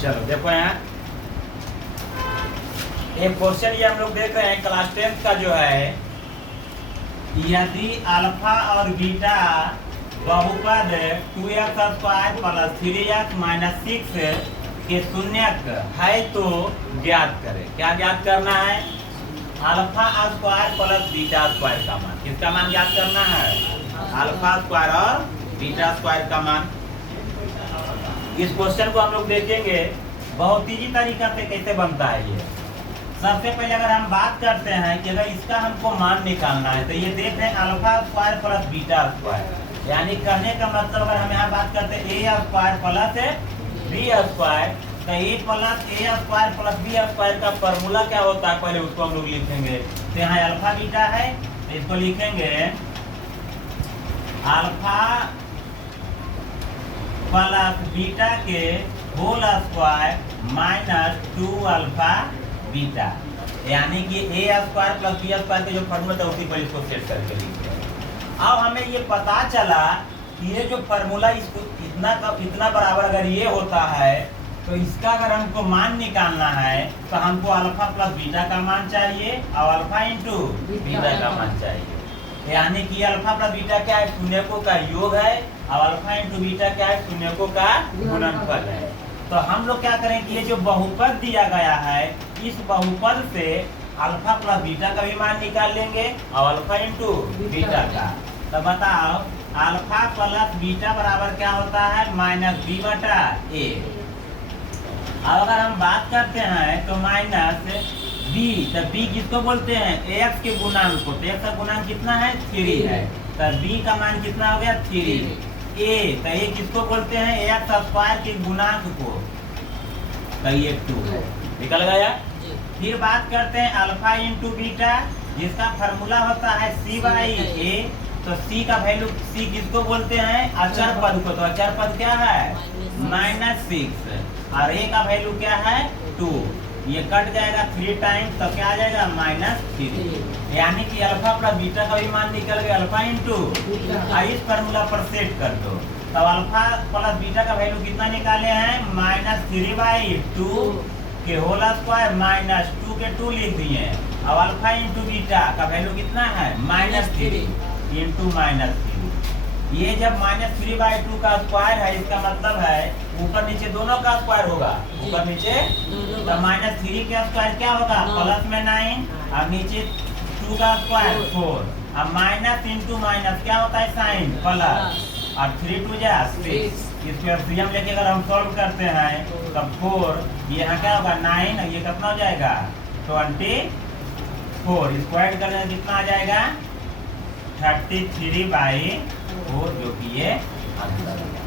चलो देखो यहाँ एक क्वेश्चन ये हम लोग देख रहे हैं क्लास 10 का जो है, यदि अल्फा और बीटा बहुपद 2x² प्लस 3x माइनस 6 के शून्यक है तो ज्ञात करें। क्या ज्ञात करना है? Alpha square plus beta square का मान। किसका मान ज्ञात करना है? अल्फा स्क्वायर और बीटा स्क्वायर का मान। इस क्वेश्चन को हम लोग देखेंगे बहुत इजी तरीका से कैसे बनता है ये। सबसे पहले अगर हम बात करते हैं कि अगर इसका हमको मान निकालना है तो ये देख रहे हैं alpha square plus beta square, यानी कहने का मतलब अगर हम यहाँ बात करते हैं ए स्क्वायर प्लस बी स्क्वायर, तो ए प्लस ए स्क्वायर प्लस बी स्क्वायर का फॉर्मूला क्या होता है पहले उसको हम लोग लिखेंगे। तो यहाँ अल्फा बीटा है तो इसको लिखेंगे अल्फा प्लस बीटा के whole square minus 2 alpha beta, यानी कि a square plus b square का जो फॉर्मूला था उसी पर इसको सेट करके लिखते हैं। अब हमें ये पता चला कि ये जो फॉर्मूला इसको इतना बराबर अगर ये होता है तो इसका अगर हमको मान निकालना है तो हमको अल्फा प्लस बीटा का मान चाहिए और अल्फा इंटू बीटा का मान चाहिए, यानी कि अल्फा प्लस बीटा क्या है? शून्यकों का योग है और अल्फा इंटू बीटा क्या है? शून्यकों का गुणनफल है। तो हम लोग क्या करें कि ये जो बहुपद दिया गया है इस बहुपद से अल्फा प्लस बीटा का भी मान निकाल लेंगे और अल्फा इंटू बीटा का। तो बताओ अल्फा प्लस बीटा बराबर क्या होता है? माइनस बी बटा ए। अब अगर हम बात करते हैं तो माइनस बी, तो बी किसको बोलते हैं? एक्स के गुणांक को। तो एक्स का गुणांक कितना है? 3 है। तो बी का मान कितना हो गया? 3। ए, तो ये किसको बोलते हैं? एक्स स्क्वायर के गुणांक को, तो ये 2 है। निकल गया। फिर बात करते हैं अल्फा इंटू बीटा, जिसका फॉर्मूला होता है सी बाई ए। तो सी का वैल्यू, सी किसको बोलते हैं? अचर पद को। तो अचर पद क्या है? -6। और ए का वैल्यू क्या है? 2। ये कट जाएगा 3 टाइम्स, तो क्या आ जाएगा? -3। यानी कि अल्फा प्लस बीटा का भी मान निकल गया अल्फा इंटू, इस फॉर्मूला पर सेट कर दो। तो अल्फा प्लस बीटा का वैल्यू कितना निकाले हैं? -3/2 के होल स्क्वायर माइनस 2 के 2 लिख दिए। अब अल्फा इंटू बीटा का वैल्यू कितना है? -3 इंटू -3। ये जब -3/2 का स्क्वायर है इसका मतलब है ऊपर नीचे दोनों का स्क्वायर होगा, ऊपर नीचे। तो -3 का स्क्वायर क्या होगा? प्लस में 9 और नीचे 2 का स्क्वायर 4। अब माइनस इंटू माइनस क्या होता है? साइन प्लस, और 3 2 जा 6। इसको एलसीएम लेके अगर हम सॉल्व करते हैं तब 4 यहाँ क्या होगा? 9 और ये कितना हो जाएगा? 24। इसको ऐड करने कितना आ जाएगा? 33/4, जो कि ये आंसर है।